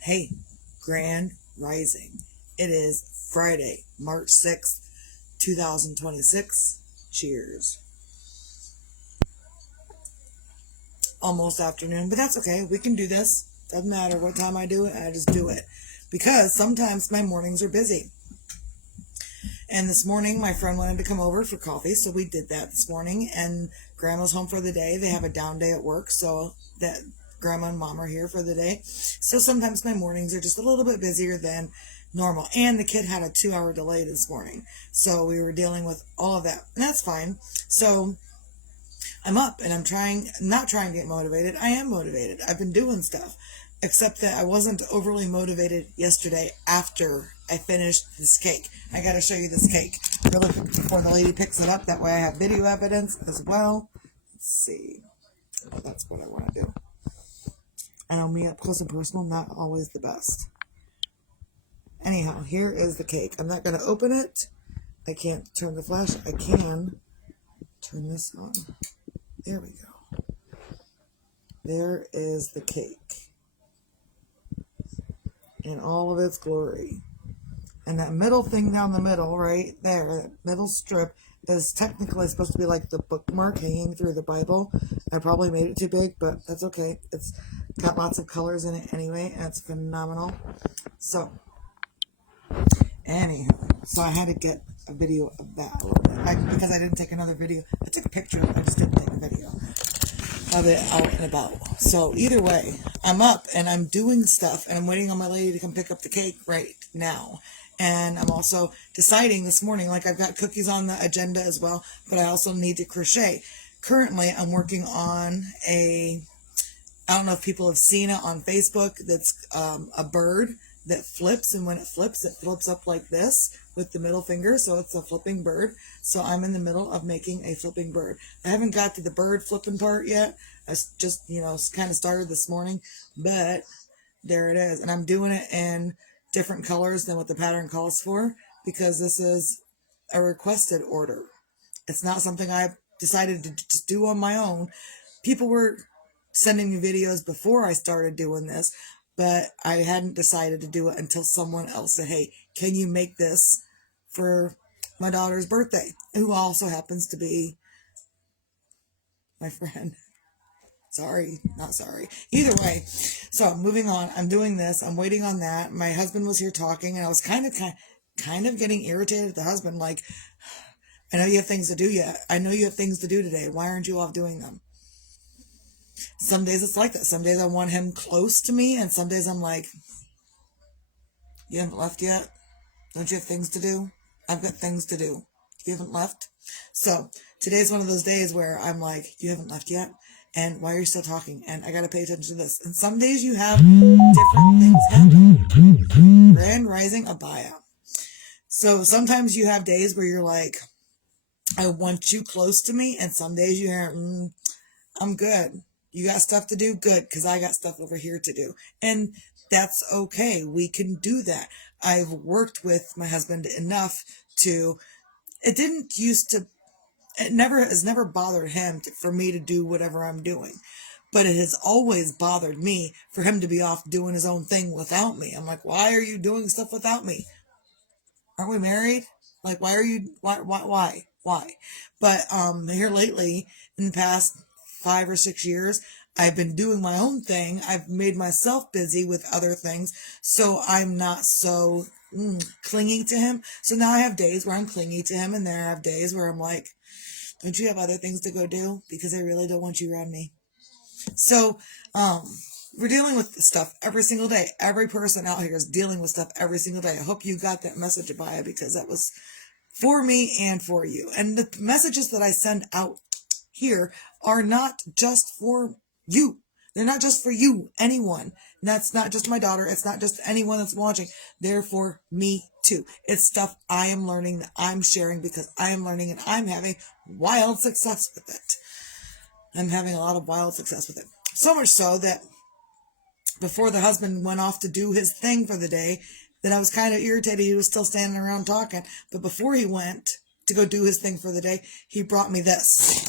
Hey, Grand Rising. It is Friday, March 6th, 2026. Cheers. Almost afternoon, but that's okay. We can do this. Doesn't matter what time I do it, I just do it. Because sometimes my mornings are busy. And this morning, my friend wanted to come over for coffee, so we did that this morning. And Grandma's home for the day. They have a down day at work, so that Grandma and Mom are here for the day. So sometimes my mornings are just a little bit busier than normal. And the kid had a 2-hour delay this morning, so we were dealing with all of that. And that's fine. So I'm up and I'm not trying to get motivated. I am motivated. I've been doing stuff, except that I wasn't overly motivated yesterday after I finished this cake. I got to show you this cake really before the lady picks it up. That way I have video evidence as well. Let's see. That's what I want to do. I know me up close and personal, not always the best. Anyhow, here is the cake. I'm not going to open it. I can't turn the flash. I can turn this on. There we go. There is the cake in all of its glory. And that middle thing down the middle, right there, that middle strip, is technically supposed to be like the bookmark hanging through the Bible. I probably made it too big, but that's okay. It's got lots of colors in it anyway, and it's phenomenal. So, anyhow, so I had to get a video of that a little bit. Because I didn't take another video. I took a picture of it, I just didn't take a video of it out and about. So either way, I'm up and I'm doing stuff, and I'm waiting on my lady to come pick up the cake right now. And I'm also deciding this morning, like I've got cookies on the agenda as well, but I also need to crochet. Currently, I'm working on I don't know if people have seen it on Facebook, that's a bird that flips, and when it flips up like this with the middle finger, so it's a flipping bird. So I'm in the middle of making a flipping bird. I haven't got to the bird flipping part yet. I just, kind of started this morning, but there it is. And I'm doing it in different colors than what the pattern calls for, because this is a requested order. It's not something I've decided to just do on my own. People were sending me videos before I started doing this, but I hadn't decided to do it until someone else said, hey, can you make this for my daughter's birthday, who also happens to be my friend. Sorry, not sorry. Either way, so moving on. I'm doing this. I'm waiting on that. My husband was here talking, and I was kind of getting irritated at the husband. Like, I know you have things to do yet. I know you have things to do today. Why aren't you off doing them? Some days it's like that. Some days I want him close to me, and some days I'm like, you haven't left yet? Don't you have things to do? I've got things to do. You haven't left? So today's one of those days where I'm like, you haven't left yet? And why are you still talking? And I got to pay attention to this. And some days you have different things happen. Grand Rising Abaya. So sometimes you have days where you're like, I want you close to me. And some days you hear, I'm good. You got stuff to do? Good, because I got stuff over here to do. And that's okay. We can do that. I've worked with my husband enough to, it has never bothered him for me to do whatever I'm doing. But it has always bothered me for him to be off doing his own thing without me. I'm like, why are you doing stuff without me? Aren't we married? Like, why? But here lately, in the past 5 or 6 years, I've been doing my own thing. I've made myself busy with other things, so I'm not so clingy to him. So now I have days where I'm clingy to him, and there I have days where I'm like, don't you have other things to go do? Because I really don't want you around me. So, we're dealing with stuff every single day. Every person out here is dealing with stuff every single day. I hope you got that message, Abaya, because that was for me and for you. And the messages that I send out here are not just for you. They're not just for you, anyone. And that's not just my daughter. It's not just anyone that's watching. They're for me too. It's stuff I am learning, that I'm sharing, because I am learning and I'm having wild success with it. I'm having a lot of wild success with it. So much so that before the husband went off to do his thing for the day, that I was kind of irritated. He was still standing around talking. But before he went to go do his thing for the day, he brought me this.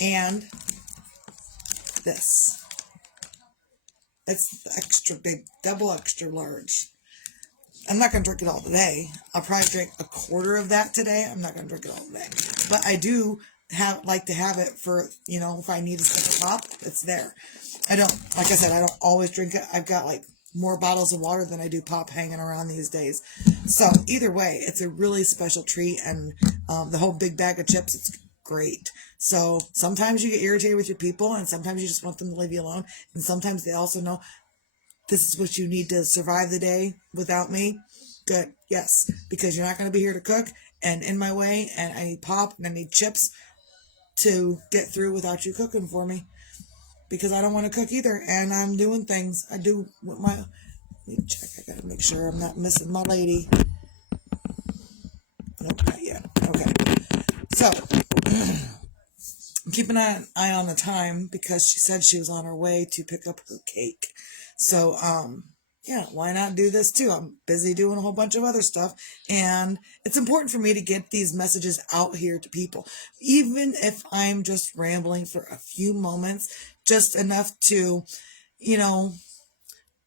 And this. It's extra big, double extra large. I'm not going to drink it all today. I'll probably drink a quarter of that today. I'm not going to drink it all today. But I do like to have it for, if I need a sip of pop, it's there. I don't, like I said, I don't always drink it. I've got like more bottles of water than I do pop hanging around these days. So either way, it's a really special treat. And the whole big bag of chips, it's great. So sometimes you get irritated with your people and sometimes you just want them to leave you alone. And sometimes they also know this is what you need to survive the day without me. Good. Yes. Because you're not going to be here to cook and in my way. And I need pop and I need chips to get through without you cooking for me. Because I don't want to cook either. And I'm doing things. I do with my... Let me check. I got to make sure I'm not missing my lady. Nope, not yet. Okay. So... keep an eye on the time because she said she was on her way to pick up her cake. So, yeah, why not do this too? I'm busy doing a whole bunch of other stuff. And it's important for me to get these messages out here to people. Even if I'm just rambling for a few moments, just enough to,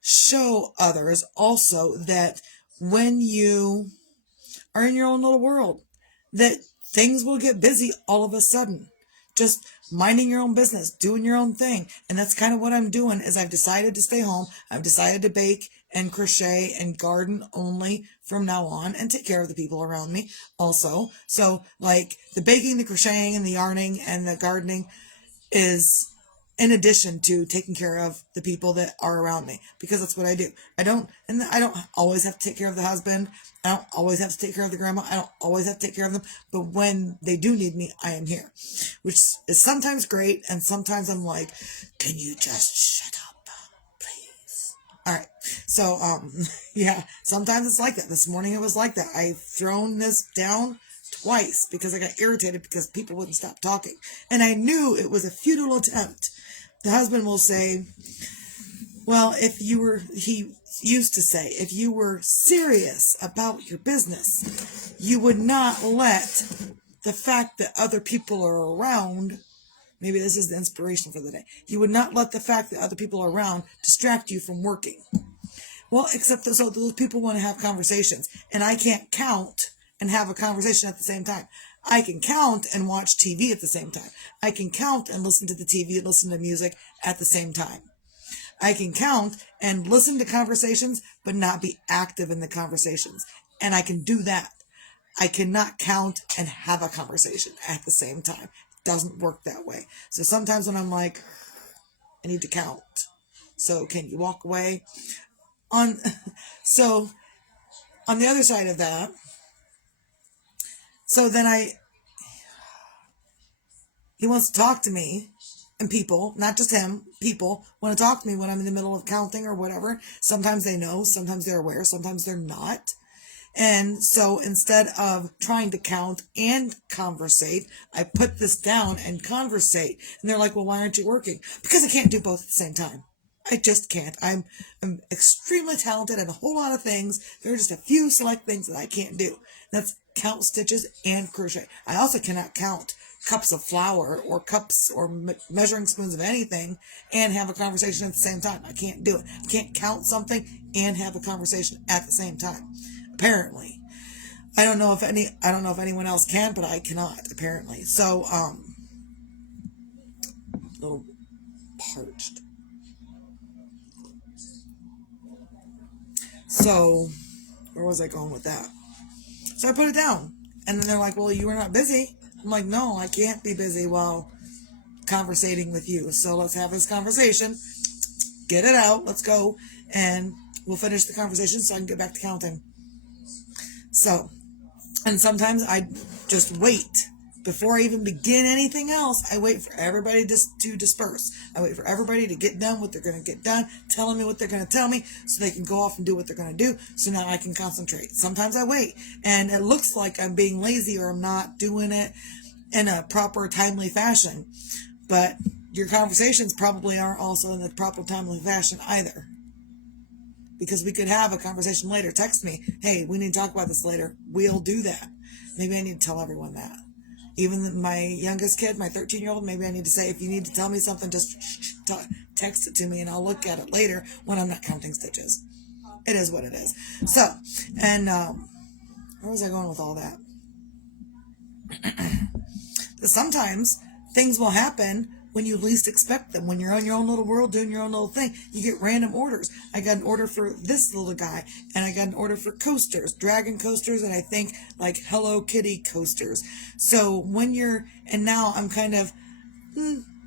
show others also that when you are in your own little world, that things will get busy all of a sudden. Just minding your own business, doing your own thing. And that's kind of what I'm doing is I've decided to stay home. I've decided to bake and crochet and garden only from now on and take care of the people around me also. So like the baking, the crocheting and the yarning and the gardening is in addition to taking care of the people that are around me, because that's what I do. I don't always have to take care of the husband. I don't always have to take care of the grandma. I don't always have to take care of them. But when they do need me, I am here, which is sometimes great. And sometimes I'm like, can you just shut up, please? All right. So, yeah, sometimes it's like that. This morning it was like that. I've thrown this down twice because I got irritated because people wouldn't stop talking. And I knew it was a futile attempt. The husband will say, well, he used to say, if you were serious about your business, you would not let the fact that other people are around, maybe this is the inspiration for the day, you would not let the fact that other people are around distract you from working. Well, except that so those people want to have conversations, and I can't count and have a conversation at the same time. I can count and watch TV at the same time. I can count and listen to the TV and listen to music at the same time. I can count and listen to conversations, but not be active in the conversations. And I can do that. I cannot count and have a conversation at the same time. It doesn't work that way. So sometimes when I'm like, I need to count. So can you walk away? So on the other side of that, so then he wants to talk to me, and people, not just him, people want to talk to me when I'm in the middle of counting or whatever. Sometimes they know, sometimes they're aware, sometimes they're not. And so instead of trying to count and conversate, I put this down and conversate. And they're like, well, why aren't you working? Because I can't do both at the same time. I just can't. I'm extremely talented at a whole lot of things. There are just a few select things that I can't do. That's count stitches and crochet. I also cannot count cups of flour or cups or measuring spoons of anything and have a conversation at the same time. I can't do it. I can't count something and have a conversation at the same time. Apparently. I don't know if anyone else can, but I cannot, apparently. So, a little parched. So, where was I going with that? So I put it down. And then they're like, well, you were not busy. I'm like, no, I can't be busy while conversating with you. So let's have this conversation. Get it out. Let's go. And we'll finish the conversation so I can get back to counting. So, and sometimes I just wait. Before I even begin anything else, I wait for everybody to disperse. I wait for everybody to get done what they're going to get done, telling me what they're going to tell me so they can go off and do what they're going to do. So now I can concentrate. Sometimes I wait and it looks like I'm being lazy or I'm not doing it in a proper, timely fashion. But your conversations probably aren't also in the proper, timely fashion either. Because we could have a conversation later. Text me, hey, we need to talk about this later. We'll do that. Maybe I need to tell everyone that. Even my youngest kid, my 13-year-old, maybe I need to say, if you need to tell me something, just text it to me and I'll look at it later when I'm not counting stitches. It is what it is. So, and where was I going with all that? Sometimes things will happen when you least expect them. When you're on your own little world doing your own little thing, you get random orders. I got an order for this little guy, and I got an order for coasters, dragon coasters, and I think like Hello Kitty coasters. So when and now I'm kind of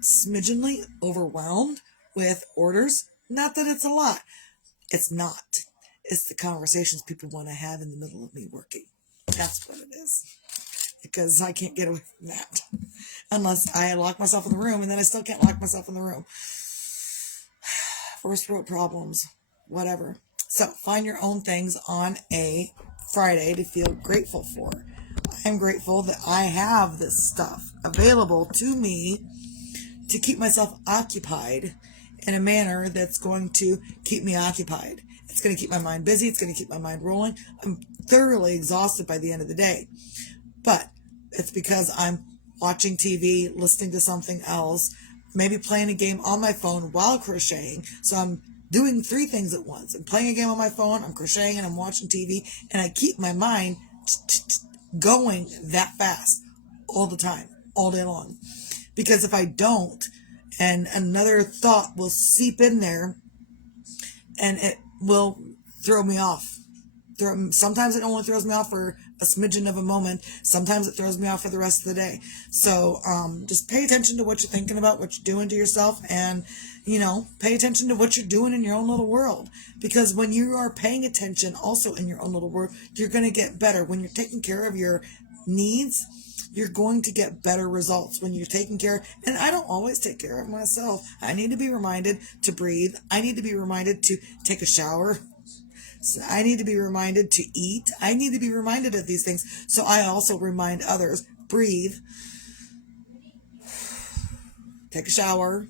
smidgenly overwhelmed with orders. Not that it's a lot. It's not. It's the conversations people want to have in the middle of me working. That's what it is. Because I can't get away from that. Unless I lock myself in the room, and then I still can't lock myself in the room. First world problems. Whatever. So, find your own things on a Friday to feel grateful for. I'm grateful that I have this stuff available to me to keep myself occupied in a manner that's going to keep me occupied. It's going to keep my mind busy. It's going to keep my mind rolling. I'm thoroughly exhausted by the end of the day. But it's because I'm watching TV, listening to something else, maybe playing a game on my phone while crocheting. So I'm doing 3 things at once. I'm playing a game on my phone, I'm crocheting, and I'm watching TV. And I keep my mind going that fast all the time, all day long. Because if I don't, and another thought will seep in there, and it will throw me off. Sometimes it only throws me off for a smidgen of a moment. Sometimes it throws me off for the rest of the day. So just pay attention to what you're thinking about, what you're doing to yourself, and, pay attention to what you're doing in your own little world. Because when you are paying attention also in your own little world, you're going to get better. When you're taking care of your needs, you're going to get better results when you're taking care. And I don't always take care of myself. I need to be reminded to breathe. I need to be reminded to take a shower. So I need to be reminded to eat. I need to be reminded of these things. So I also remind others, breathe, take a shower,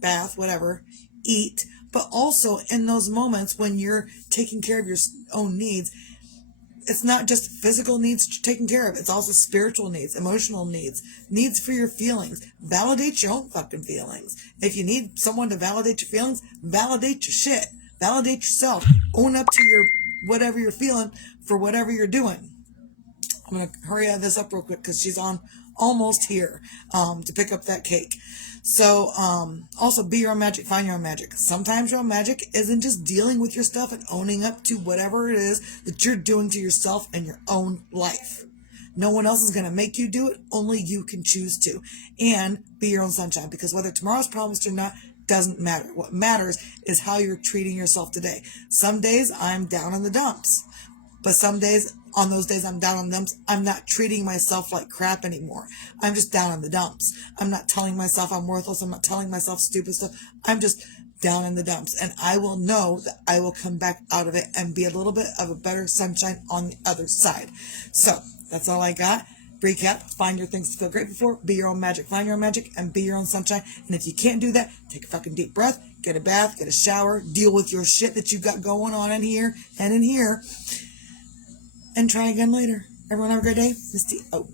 bath, whatever, eat. But also in those moments when you're taking care of your own needs, it's not just physical needs that you're taking care of. It's also spiritual needs, emotional needs, needs for your feelings. Validate your own fucking feelings. If you need someone to validate your feelings, validate your shit. Validate yourself. Own up to your whatever you're feeling for whatever you're doing. I'm going to hurry this up real quick because she's on almost here to pick up that cake. So also be your own magic, find your own magic. Sometimes your own magic isn't just dealing with your stuff and owning up to whatever it is that you're doing to yourself and your own life. No one else is going to make you do it. Only you can choose to. And be your own sunshine, because whether tomorrow's promised or not doesn't matter. What matters is how you're treating yourself today. Some days I'm down in the dumps. But some days, on those days I'm down in the dumps, I'm not treating myself like crap anymore. I'm just down in the dumps. I'm not telling myself I'm worthless. I'm not telling myself stupid stuff. I'm just down in the dumps. And I will know that I will come back out of it and be a little bit of a better sunshine on the other side. So, that's all I got. Recap, find your things to feel grateful for, be your own magic, find your own magic, and be your own sunshine. And if you can't do that, take a fucking deep breath, get a bath, get a shower, deal with your shit that you got going on in here and in here, and try again later. Everyone have a great day. Misty out.